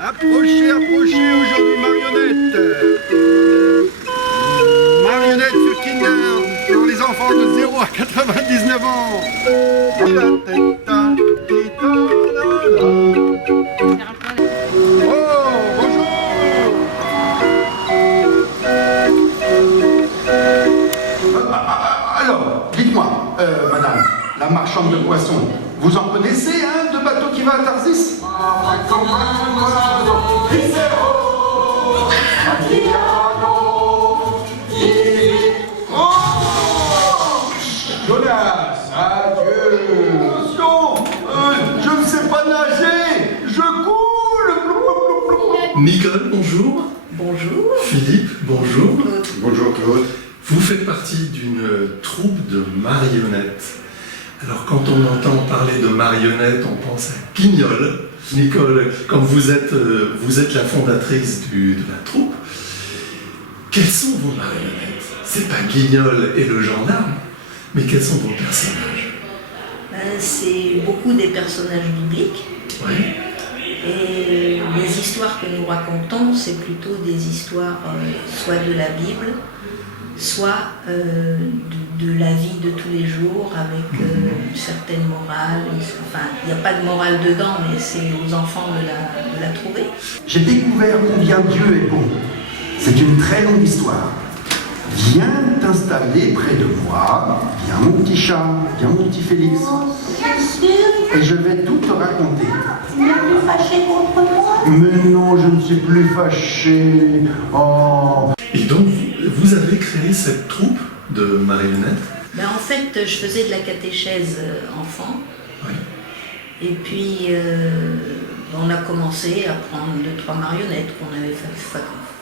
Approchez, approchez, aujourd'hui marionnette. Marionnette sur Kinder pour les enfants de 0 à 99 ans. Oh, bonjour. Alors, dites-moi, madame, la marchande de poissons, vous en connaissez, hein, de bateau qui va à Tarsis? Jonas, adieu. Attention, je ne sais pas nager, je coule. Nicole, bonjour. Bonjour. Philippe, bonjour. Bonjour Claude. Vous faites partie d'une troupe de marionnettes. Alors quand on entend parler de marionnettes, on pense à Guignol. Nicole, comme vous êtes la fondatrice de la troupe, quelles sont vos marionnettes? C'est pas Guignol et le gendarme, mais quels sont vos personnages? C'est beaucoup des personnages bibliques. Oui. Et les histoires que nous racontons, c'est plutôt des histoires soit de la Bible, soit de la vie de tous les jours avec une certaine morale. Enfin, il n'y a pas de morale dedans, mais c'est aux enfants de la trouver. J'ai découvert combien Dieu est bon. C'est une très longue histoire. Viens t'installer près de moi. Viens mon petit chat, viens mon petit Félix. Bien sûr. Et je vais tout te raconter. Tu n'es plus fâché contre moi? Mais non, je ne suis plus fâché. Oh. Et donc, vous avez créé cette troupe de marionnettes? Ben, en fait, je faisais de la catéchèse enfant. Oui. Et puis, on a commencé à prendre 2-3 marionnettes qu'on avait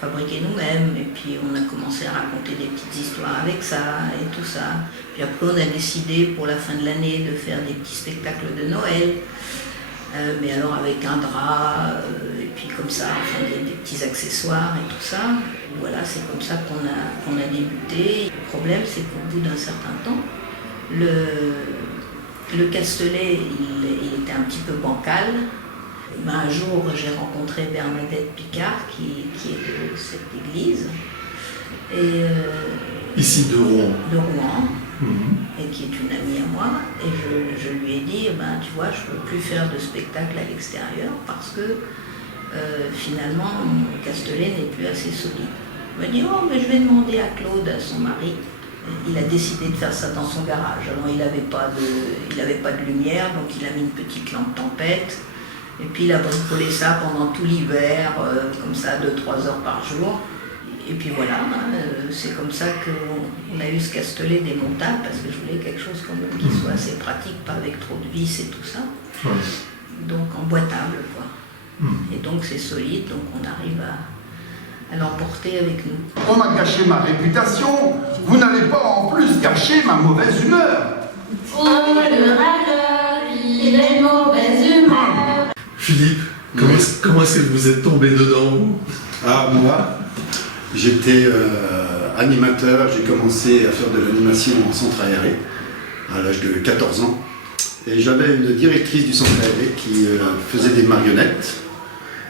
fabriquées nous-mêmes. Et puis, on a commencé à raconter des petites histoires avec ça et tout ça. Puis après, on a décidé pour la fin de l'année de faire des petits spectacles de Noël. Mais alors avec un drap, et puis comme ça, enfin des petits accessoires et tout ça. Voilà, c'est comme ça qu'on a débuté. Le problème, c'est qu'au bout d'un certain temps, le Castelet, il était un petit peu bancal. Et ben, un jour, j'ai rencontré Bernadette Picard, qui est de cette église. Et, Ici de Rouen. De Rouen. Mhm. Et qui est une amie à moi, et je lui ai dit, ben, tu vois, je ne peux plus faire de spectacle à l'extérieur parce que finalement, mon Castelet n'est plus assez solide. Il m'a dit, oh, mais je vais demander à Claude, à son mari. Il a décidé de faire ça dans son garage. Alors, il n'avait pas de lumière, donc il a mis une petite lampe tempête, et puis il a bricolé ça pendant tout l'hiver, comme ça, 2-3 heures par jour. Et puis voilà, c'est comme ça qu'on a eu ce Castelet démontable, parce que je voulais quelque chose quand même qui soit assez pratique, pas avec trop de vis et tout ça. Ouais. Donc emboîtable, quoi. Et donc c'est solide, donc on arrive à l'emporter avec nous. On m'a gâché ma réputation. Vous n'allez pas en plus gâcher ma mauvaise humeur. Oh, le râleur, il est de mauvaise humeur. Philippe, comment est-ce que vous êtes tombé dedans, vous? Ah, moi, j'étais animateur, j'ai commencé à faire de l'animation en centre aéré à l'âge de 14 ans. Et j'avais une directrice du centre aéré qui faisait des marionnettes.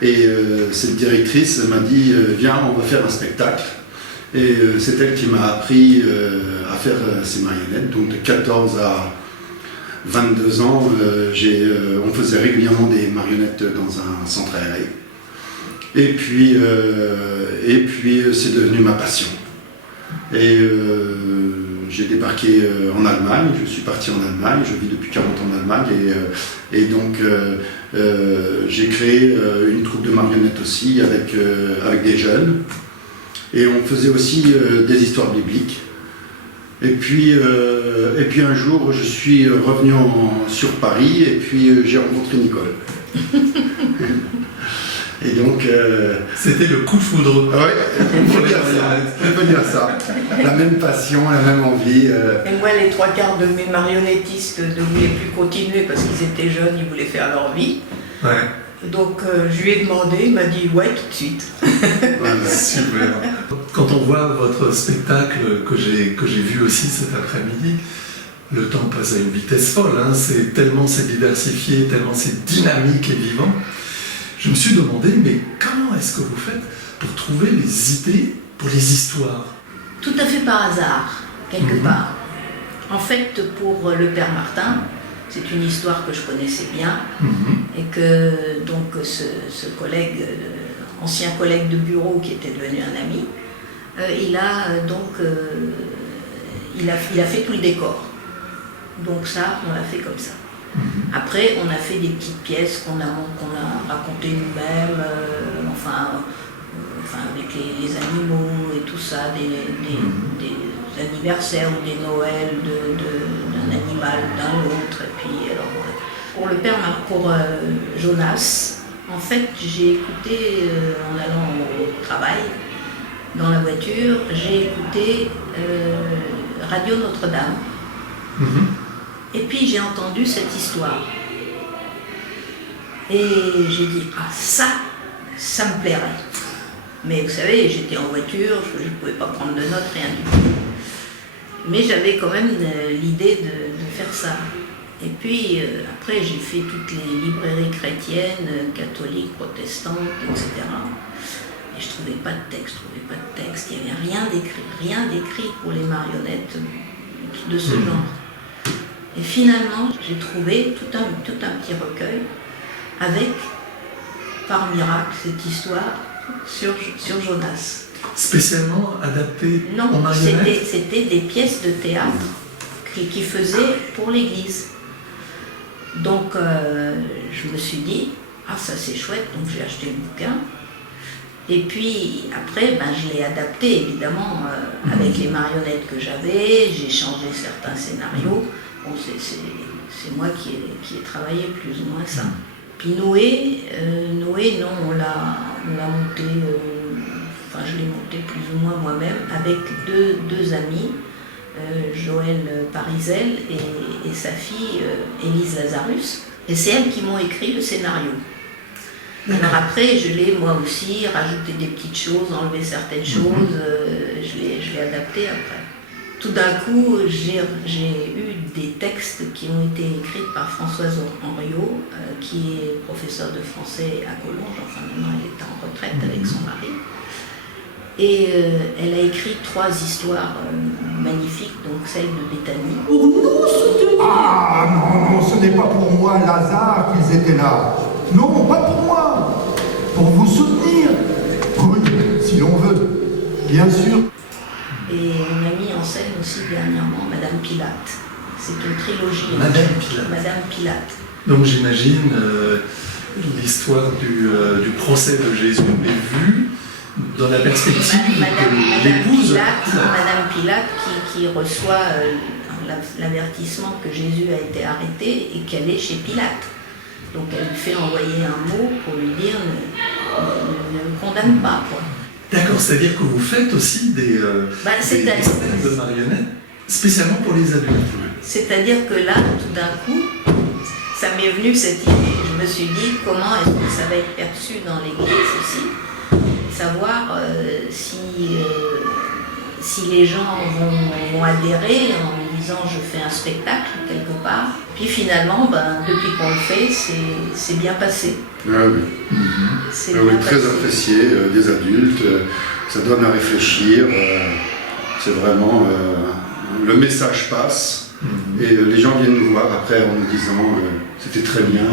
Et cette directrice m'a dit viens, on va faire un spectacle. Et c'est elle qui m'a appris à faire ces marionnettes. Donc de 14 à 22 ans, on faisait régulièrement des marionnettes dans un centre aéré. Et puis c'est devenu ma passion. Et j'ai débarqué en Allemagne, je suis parti en Allemagne, je vis depuis 40 ans en Allemagne, et donc j'ai créé une troupe de marionnettes aussi avec des jeunes. Et on faisait aussi des histoires bibliques. Et puis un jour, je suis revenu sur Paris, et puis j'ai rencontré Nicole. Et donc... C'était le coup de foudre. Ouais, on peut dire ça. La même passion, la même envie. Et moi, les 3/4 de mes marionnettistes ne voulaient plus continuer parce qu'ils étaient jeunes, ils voulaient faire leur vie. Ouais. Donc je lui ai demandé, il m'a dit ouais tout de suite. Ouais, super. Quand on voit votre spectacle que j'ai vu aussi cet après-midi, le temps passe à une vitesse folle, hein. C'est diversifié, tellement c'est dynamique et vivant. je me suis demandé, mais comment est-ce que vous faites pour trouver les idées pour les histoires? Tout à fait par hasard, quelque part. En fait, pour le Père Martin, c'est une histoire que je connaissais bien et que donc ce collègue, ancien collègue de bureau qui était devenu un ami, il a fait tout le décor. Donc ça, on l'a fait comme ça. Après, on a fait des petites pièces qu'on a racontées nous-mêmes, avec les animaux et tout ça, des anniversaires ou des Noëls d'un animal, d'un autre. Et puis, alors, pour le père, pour Jonas, en fait, j'ai écouté, en allant au travail, dans la voiture, j'ai écouté Radio Notre-Dame. Et puis j'ai entendu cette histoire. Et j'ai dit, ah ça me plairait. Mais vous savez, j'étais en voiture, je ne pouvais pas prendre de notes, rien du tout. Mais j'avais quand même l'idée de faire ça. Et puis après, j'ai fait toutes les librairies chrétiennes, catholiques, protestantes, etc. Et je ne trouvais pas de texte, il n'y avait rien d'écrit pour les marionnettes de ce genre. Et finalement, j'ai trouvé tout un petit recueil avec, par miracle, cette histoire sur Jonas. Spécialement adapté aux Non, marionnettes? c'était des pièces de théâtre qui faisaient pour l'église. Donc je me suis dit, ah ça c'est chouette, donc j'ai acheté le bouquin. Et puis après, je l'ai adapté évidemment avec les marionnettes que j'avais, j'ai changé certains scénarios. Bon, c'est moi qui ai travaillé plus ou moins ça. Puis Noé, non, on l'a monté, je l'ai monté plus ou moins moi-même avec deux amis, Joël Parizel et sa fille Élise Lazarus. Et c'est elles qui m'ont écrit le scénario. Alors après, je l'ai moi aussi rajouté des petites choses, enlevé certaines choses, je l'ai adapté après. Tout d'un coup, j'ai eu des textes qui ont été écrits par Françoise Henriot, qui est professeure de français à Collonges, enfin maintenant elle est en retraite avec son mari. Et elle a écrit 3 histoires magnifiques, donc celle de Béthanie. Pour nous soutenir. Ah non, ce n'est pas pour moi, Lazare, qu'ils étaient là. Non, pas pour moi. Pour vous soutenir. Oui, si l'on veut, bien sûr. Et on a mis en scène aussi dernièrement Madame Pilate. C'est une trilogie. Madame Pilate. Madame Pilate. Donc j'imagine l'histoire du procès de Jésus est vue dans la perspective de l'épouse. Madame Pilate qui reçoit l'avertissement que Jésus a été arrêté et qu'elle est chez Pilate. Donc elle lui fait envoyer un mot pour lui dire ne me condamne pas, quoi. D'accord, c'est-à-dire que vous faites aussi des scènes de marionnettes spécialement pour les adultes. C'est-à-dire que là, tout d'un coup, ça m'est venu cette idée. Je me suis dit, comment est-ce que ça va être perçu dans l'église aussi? Savoir si les gens vont adhérer en me disant je fais un spectacle quelque part. Puis finalement, depuis qu'on le fait, c'est bien passé. Ah oui. C'est Ah bien oui, très passé. apprécié des adultes. Ça donne à réfléchir. C'est vraiment le message passe et les gens viennent nous voir après en nous disant c'était très bien,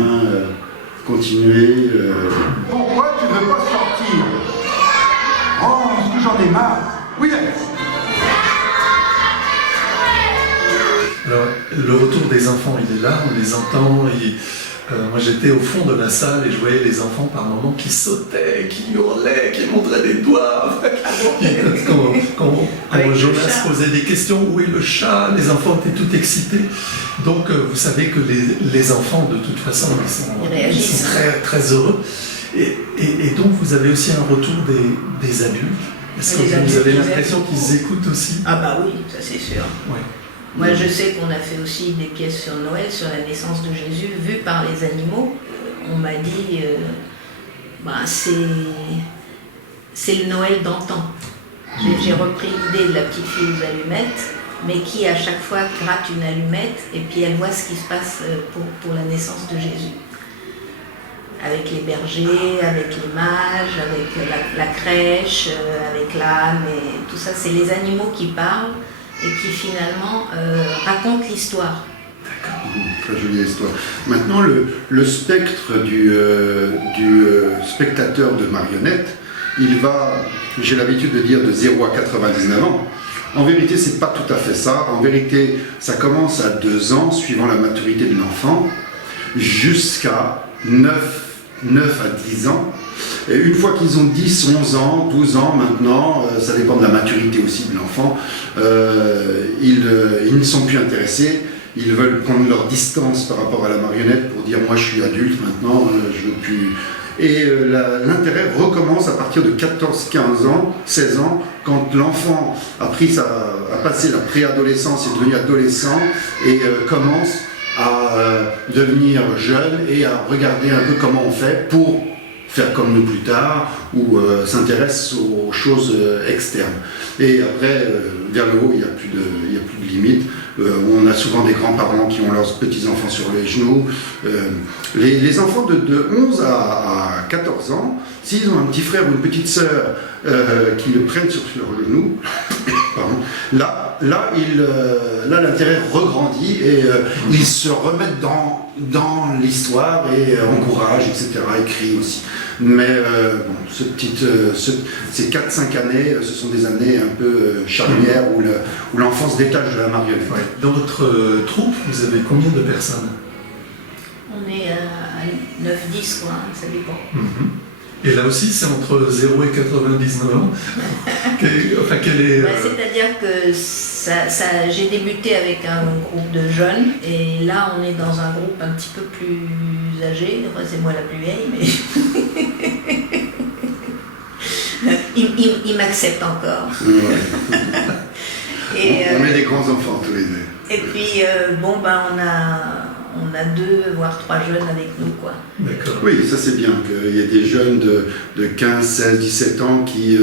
continuez. Pourquoi tu ne veux pas sortir? Oh, parce que j'en ai marre. Oui, Alors, le retour des enfants, il est là, on les entend. Moi, j'étais au fond de la salle et je voyais les enfants par moments qui sautaient, qui hurlaient, qui montraient des doigts. Quand Jonas posait des questions, où est le chat? Les enfants étaient tout excités. Donc, vous savez que les enfants, de toute façon, ils sont très, très heureux. Et donc, vous avez aussi un retour des adultes. Est-ce que vous avez l'impression qu'ils écoutent aussi? Ah bah oui, ça c'est sûr. Ouais. Moi je sais qu'on a fait aussi des pièces sur Noël, sur la naissance de Jésus, vues par les animaux. On m'a dit, c'est le Noël d'antan. J'ai repris l'idée de la petite fille aux allumettes, mais qui à chaque fois gratte une allumette et puis elle voit ce qui se passe pour la naissance de Jésus. avec les bergers, avec les mages, avec la crèche, avec l'âne, et tout ça. C'est les animaux qui parlent et qui finalement racontent l'histoire. Très jolie histoire. Maintenant, le spectre du spectateur de marionnette, il va, j'ai l'habitude de dire, de 0 à 99 ans. En vérité, c'est pas tout à fait ça. En vérité, ça commence à 2 ans, suivant la maturité de l'enfant, jusqu'à 9 à 10 ans. Et une fois qu'ils ont 10, 11 ans, 12 ans maintenant, ça dépend de la maturité aussi de l'enfant, ils ne sont plus intéressés. Ils veulent prendre leur distance par rapport à la marionnette pour dire moi je suis adulte maintenant, je veux plus. Et l'intérêt recommence à partir de 14, 15 ans, 16 ans, quand l'enfant a passé la préadolescence et est devenu adolescent et commence à devenir jeune et à regarder un peu comment on fait pour faire comme nous plus tard ou s'intéresse aux choses externes. Et après, vers le haut, il n'y a plus de limite. On a souvent des grands-parents qui ont leurs petits-enfants sur les genoux. Les enfants de 11 à 14 ans, s'ils ont un petit frère ou une petite sœur qui le prennent sur leurs genoux, pardon, là l'intérêt regrandit et ils se remettent dans l'histoire et encouragent, etc., et crient aussi. Mais ces 4-5 années, ce sont des années un peu charnières où l'enfant se détache de la marionnette. Ouais. Dans votre troupe, vous avez combien de personnes? On est à 9-10, quoi, ça dépend. Et là aussi, c'est entre 0 et 99 ans. Quel est... C'est-à-dire que j'ai débuté avec un groupe de jeunes, et là, on est dans un groupe un petit peu plus âgé. Enfin, c'est moi la plus vieille, mais... il m'accepte encore. Et, on est des grands-enfants tous les deux. Et puis, on a 2, voire 3 jeunes avec nous, quoi. D'accord. Oui, ça c'est bien qu'il y ait des jeunes de 15, 16, 17 ans qui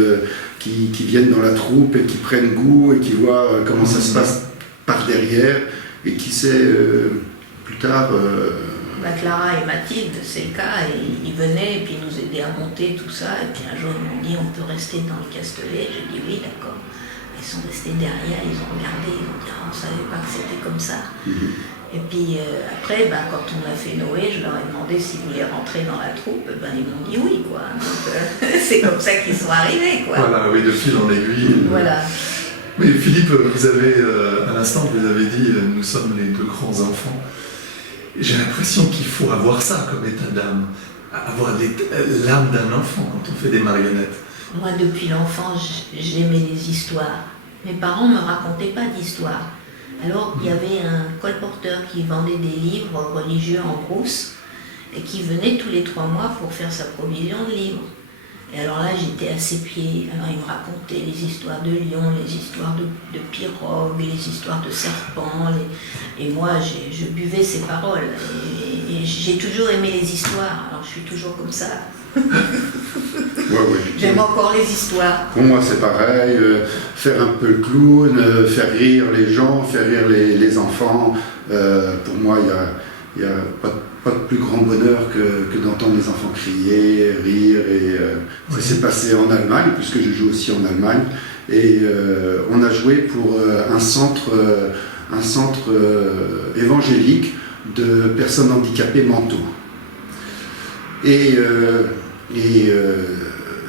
viennent dans la troupe et qui prennent goût et qui voient comment ça se passe par derrière et qui sait plus tard... Clara et Mathilde, c'est le cas, et ils venaient et puis nous aidaient à monter tout ça, et puis un jour ils m'ont dit on peut rester dans le Castellet. J'ai dit oui, d'accord. Ils sont restés derrière, ils ont regardé, ils ont dit on ne savait pas que c'était comme ça. Et puis après, quand on a fait Noé, je leur ai demandé s'ils voulaient rentrer dans la troupe, ils m'ont dit oui, quoi. Donc c'est comme ça qu'ils sont arrivés, quoi. Voilà, oui, de fil en aiguille. Voilà. Mais Philippe, vous avez, à l'instant, vous avez dit nous sommes les 2 grands enfants. J'ai l'impression qu'il faut avoir ça comme état d'âme, avoir l'âme d'un enfant quand on fait des marionnettes. Moi, depuis l'enfance, j'aimais les histoires. Mes parents ne me racontaient pas d'histoires. Alors, il y avait un colporteur qui vendait des livres religieux en brousse et qui venait tous les 3 mois pour faire sa provision de livres. Et alors là, j'étais à ses pieds. Alors, il me racontait les histoires de lions, les histoires de pirogues, les histoires de serpents. Et moi, je buvais ses paroles. Et j'ai toujours aimé les histoires. Alors, je suis toujours comme ça. Ouais. J'aime encore les histoires. Pour moi, c'est pareil. Faire un peu le clown, faire rire les gens, faire rire les enfants. Pour moi, il n'y a pas de plus grand bonheur que d'entendre les enfants crier, rire. Et ça s'est passé en Allemagne, puisque je joue aussi en Allemagne. Et on a joué pour un centre évangélique de personnes handicapées mentaux. Et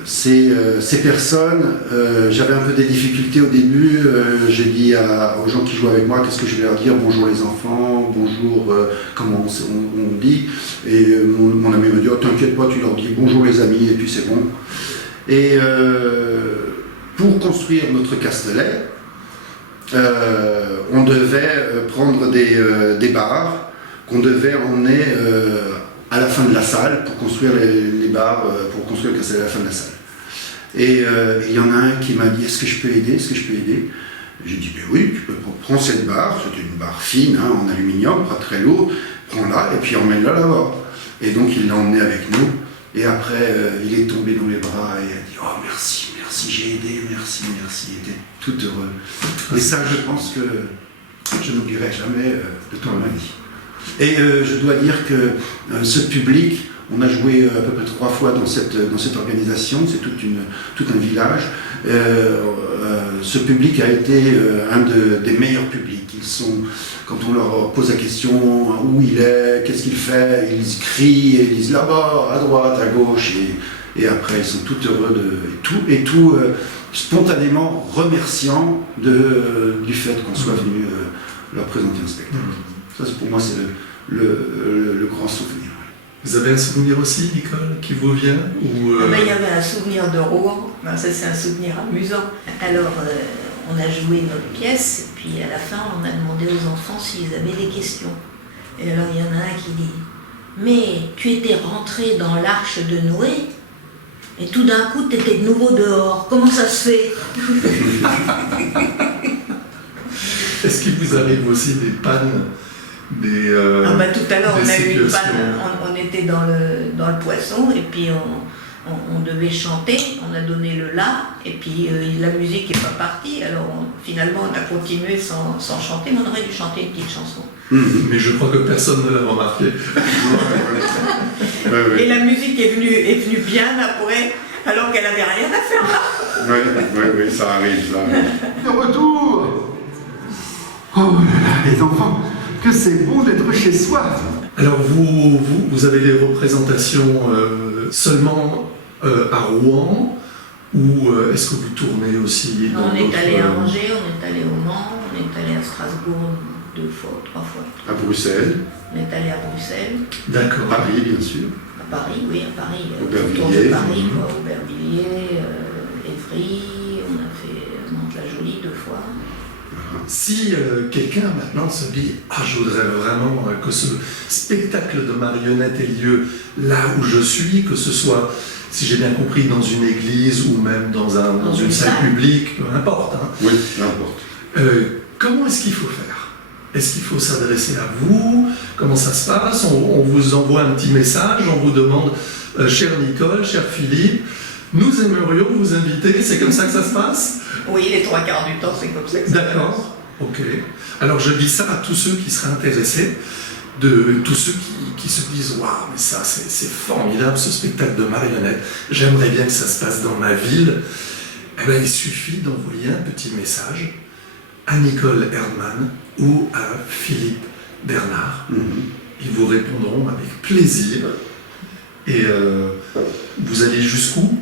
ces personnes, j'avais un peu des difficultés au début. J'ai dit aux gens qui jouent avec moi, qu'est-ce que je vais leur dire? Bonjour les enfants, bonjour, comment on dit. Et mon ami me dit, oh, t'inquiète pas, tu leur dis bonjour les amis, et puis c'est bon. Et pour construire notre Castellet, on devait prendre des barres qu'on devait emmener à la fin de la salle pour construire les barres, pour construire le Castellet à la fin de la salle. Et il y en a un qui m'a dit, est-ce que je peux aider? J'ai dit, ben oui, tu peux prendre cette barre, c'était une barre fine, en aluminium, pas très lourde, prends-la et puis emmène-la là-bas. Et donc il l'a emmené avec nous, et après il est tombé dans les bras et a dit, oh merci, j'ai aidé, merci, il était tout heureux. Et ça, je pense que je n'oublierai jamais de toute ma vie. Et je dois dire que ce public On a joué à peu près 3 fois dans cette organisation, c'est tout un village. Ce public a été un des meilleurs publics. Quand on leur pose la question où il est, qu'est-ce qu'il fait, ils crient et ils disent là-bas, à droite, à gauche, et après ils sont tout heureux spontanément remerciants du fait qu'on soit venu leur présenter un spectacle. Ça, pour moi, c'est le grand souvenir. Vous avez un souvenir aussi, Nicole, qui vous vient ou Il y avait un souvenir de Rouen, ça c'est un souvenir amusant. Alors, on a joué notre pièce, et puis à la fin, on a demandé aux enfants s'ils avaient des questions. Et alors, il y en a un qui dit « Mais tu étais rentré dans l'arche de Noé, et tout d'un coup, tu étais de nouveau dehors. Comment ça se fait ?» Est-ce qu'il vous arrive aussi des pannes, tout à l'heure, on a eu une situations... panne, on était dans le poisson, et puis on devait chanter, on a donné le la, et puis la musique n'est pas partie, alors finalement on a continué sans chanter, mais on aurait dû chanter une petite chanson. Mais je crois que personne ne l'a remarqué. Et la musique est venue bien après, alors qu'elle n'avait rien à faire là. Oui, ça arrive. De retour. Oh là là, les enfants, que c'est bon d'être chez soi. Alors vous avez des représentations seulement à Rouen ou est-ce que vous tournez aussi dans On est d'autres- allé à Angers, on est allé au Mans, on est allé à Strasbourg 2 fois, 3 fois. À Bruxelles, On est allé à Bruxelles, D'accord. Paris, bien sûr. à Paris, oui, à Paris. Aubervilliers. Autour de Paris, quoi, Aubervilliers, Évry, on a fait Mantes-la-Jolie 2 fois. Si quelqu'un maintenant se dit « Ah, je voudrais vraiment que ce spectacle de marionnettes ait lieu là où je suis, que ce soit, si j'ai bien compris, dans une église ou même dans une salle publique, peu importe. Hein. Oui, n'importe. Comment est-ce qu'il faut faire? Est-ce qu'il faut s'adresser à vous? Comment ça se passe? On vous envoie un petit message, on vous demande « Chère Nicole, cher Philippe, nous aimerions vous inviter. » C'est comme ça que ça se passe? Oui, les 3/4 du temps, c'est comme ça que ça D'accord, ok. Alors je dis ça à tous ceux qui seraient intéressés, tous ceux qui se disent « Waouh, mais ça c'est formidable ce spectacle de marionnettes, j'aimerais bien que ça se passe dans ma ville ». Eh bien il suffit d'envoyer un petit message à Nicole Erdmann ou à Philippe Bernard. Ils vous répondront avec plaisir. Et vous allez jusqu'où?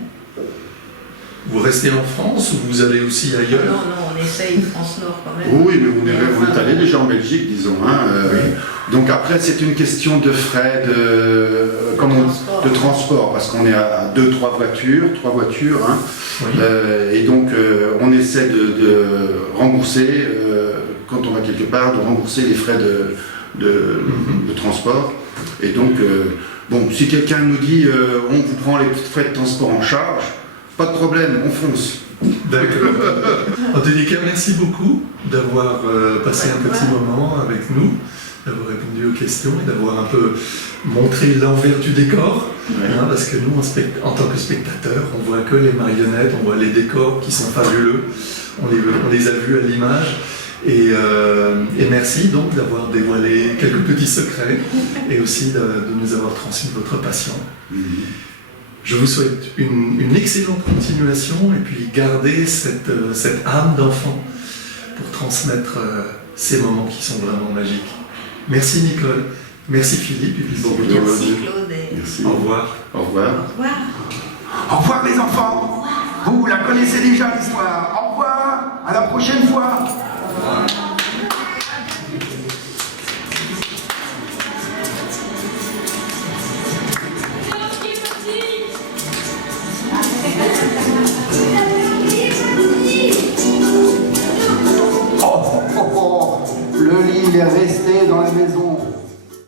Vous restez en France ou vous allez aussi ailleurs? Non, on essaye France-Nord quand même. Oui, mais on est allé déjà en Belgique, disons. Oui. Donc après, c'est une question de frais, de transport, parce qu'on est à 3 voitures. Hein. Oui. Et donc, on essaie de rembourser, quand on va quelque part, de rembourser les frais de transport. Et donc, si quelqu'un nous dit on vous prend les frais de transport en charge, pas de problème, on fonce. D'accord. En tous les cas, merci beaucoup d'avoir passé un petit moment avec nous, d'avoir répondu aux questions et d'avoir un peu montré l'envers du décor. Hein, parce que nous, en tant que spectateurs, on voit que les marionnettes, on voit les décors qui sont fabuleux, on les a vus à l'image. Et merci donc d'avoir dévoilé quelques petits secrets et aussi de nous avoir transmis votre passion. Je vous souhaite une excellente continuation et puis garder cette âme d'enfant pour transmettre ces moments qui sont vraiment magiques. Merci Nicole, merci Philippe et puis bon retour. Merci Claude. Merci. Au revoir. Au revoir. Au revoir. Au revoir les enfants. Vous la connaissez déjà l'histoire. Au revoir. À la prochaine fois.